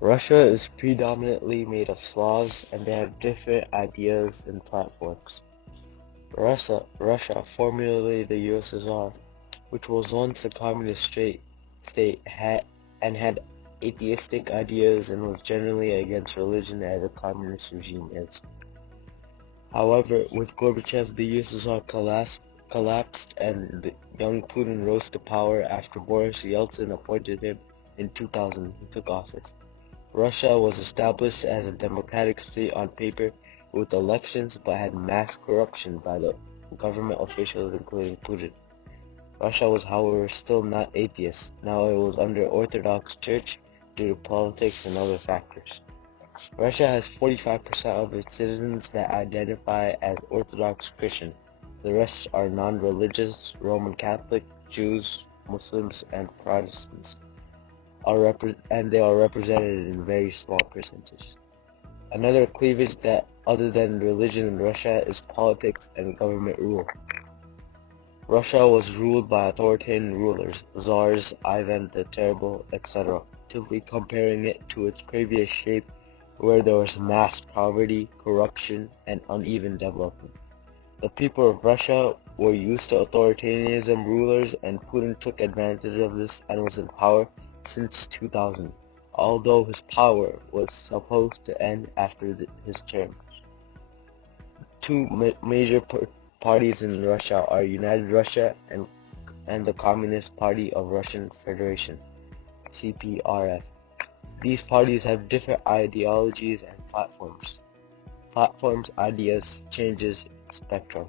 Russia is predominantly made of Slavs and they have different ideas and platforms. Russia, formerly the USSR, which was once a communist state, had atheistic ideas and was generally against religion as a communist regime is. However, with Gorbachev, the USSR collapsed and the young Putin rose to power after Boris Yeltsin appointed him in 2000 he took office. Russia was established as a democratic state on paper with elections but had mass corruption by the government officials including Putin. Russia was however still not atheist. Now it was under Orthodox Church due to politics and other factors. Russia has 45% of its citizens that identify as Orthodox Christian. The rest are non-religious, Roman Catholic, Jews, Muslims, and Protestants, and they are represented in very small percentages. Another cleavage that, other than religion in Russia, is politics and government rule. Russia was ruled by authoritarian rulers, Tsars, Ivan the Terrible, etc., typically comparing it to its previous shape where there was mass poverty, corruption, and uneven development. The people of Russia were used to authoritarianism rulers and Putin took advantage of this and was in power since 2000, although his power was supposed to end after his term. Two major parties in Russia are United Russia and the Communist Party of Russian Federation, CPRF. These parties have different ideologies and platforms. Platforms, ideas, changes, spectrum.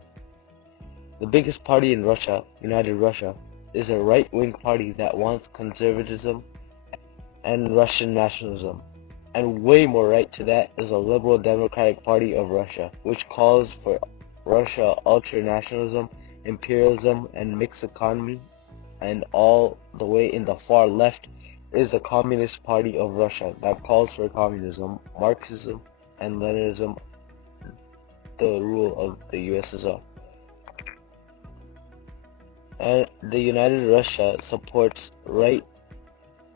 The biggest party in Russia, United Russia, is a right-wing party that wants conservatism and Russian nationalism. And way more right to that is a Liberal Democratic Party of Russia, which calls for Russia ultra-nationalism, imperialism, and mixed economy, and all the way in the far left is the Communist Party of Russia that calls for communism, Marxism, and Leninism, the rule of the USSR. And the United Russia supports right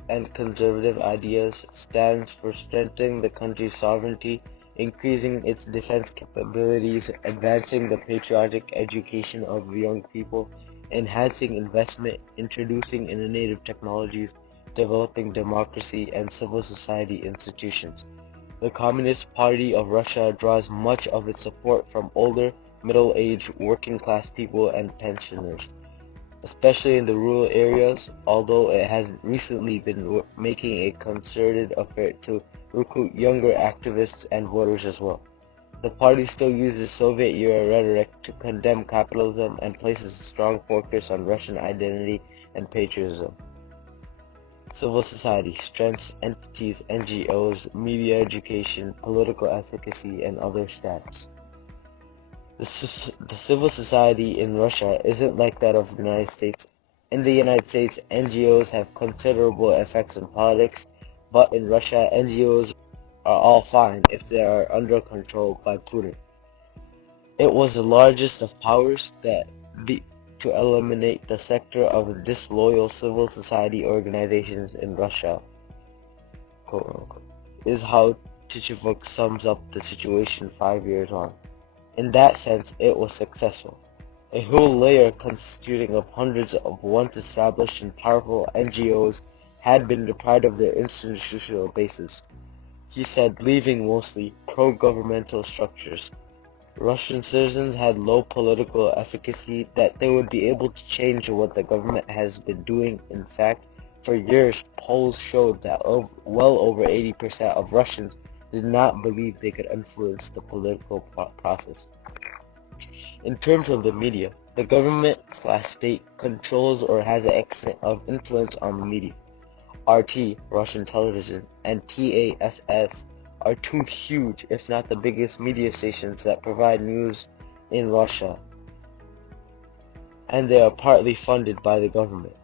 and conservative ideas, stands for strengthening the country's sovereignty, increasing its defense capabilities, advancing the patriotic education of young people, enhancing investment, introducing innovative technologies, developing democracy and civil society institutions. The Communist Party of Russia draws much of its support from older, middle-aged, working-class people and pensioners, especially in the rural areas, although it has recently been making a concerted effort to recruit younger activists and voters as well. The party still uses Soviet-era rhetoric to condemn capitalism and places a strong focus on Russian identity and patriotism. Civil society, strengths, entities, NGOs, media education, political efficacy, and other stats. The civil society in Russia isn't like that of the United States. In the United States, NGOs have considerable effects on politics, but in Russia, NGOs are all fine if they are under control by Putin. It was the largest of powers to eliminate the sector of disloyal civil society organizations in Russia, quote unquote, is how Tichevuk sums up the situation 5 years on. In that sense, it was successful. A whole layer constituting of hundreds of once established and powerful NGOs had been deprived of their institutional basis, he said, leaving mostly pro-governmental structures. Russian citizens had low political efficacy that they would be able to change what the government has been doing. In fact, for years, polls showed that well over 80% of Russians did not believe they could influence the political process. In terms of the media, the government/state controls or has an extent of influence on the media. RT, Russian television, and TASS are two huge, if not the biggest media stations that provide news in Russia, and they are partly funded by the government.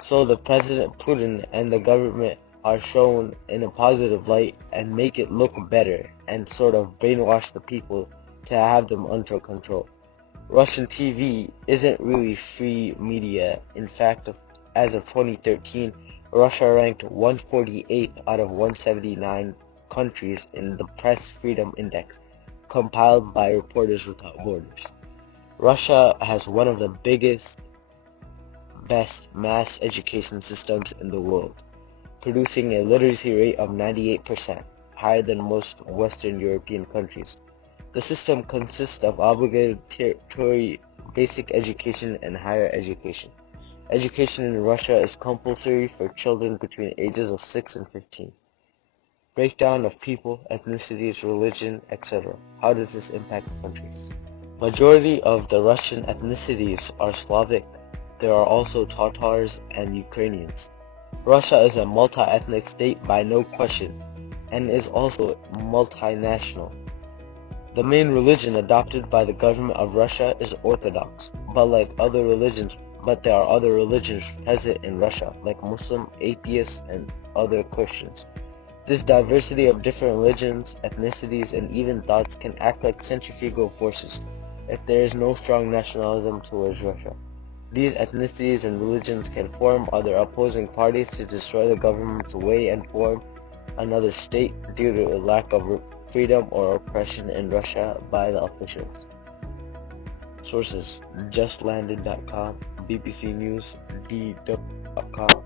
So the President Putin and the government are shown in a positive light and make it look better and sort of brainwash the people to have them under control. Russian TV isn't really free media. In fact, as of 2013, Russia ranked 148th out of 179 countries in the Press Freedom Index, compiled by Reporters Without Borders. Russia has one of the best mass education systems in the world, producing a literacy rate of 98%, higher than most Western European countries. The system consists of obligatory basic education and higher education. Education in Russia is compulsory for children between ages of 6 and 15. Breakdown of people, ethnicities, religion, etc. How does this impact the country? Majority of the Russian ethnicities are Slavic. There are also Tatars and Ukrainians. Russia is a multi-ethnic state by no question, and is also multinational. The main religion adopted by the government of Russia is Orthodox, but there are other religions present in Russia, like Muslim, atheists, and other Christians. This diversity of different religions, ethnicities, and even thoughts can act like centrifugal forces if there is no strong nationalism towards Russia. These ethnicities and religions can form other opposing parties to destroy the government's way and form another state due to a lack of freedom or oppression in Russia by the officials. Sources: justlanded.com, BBC News, DW.com.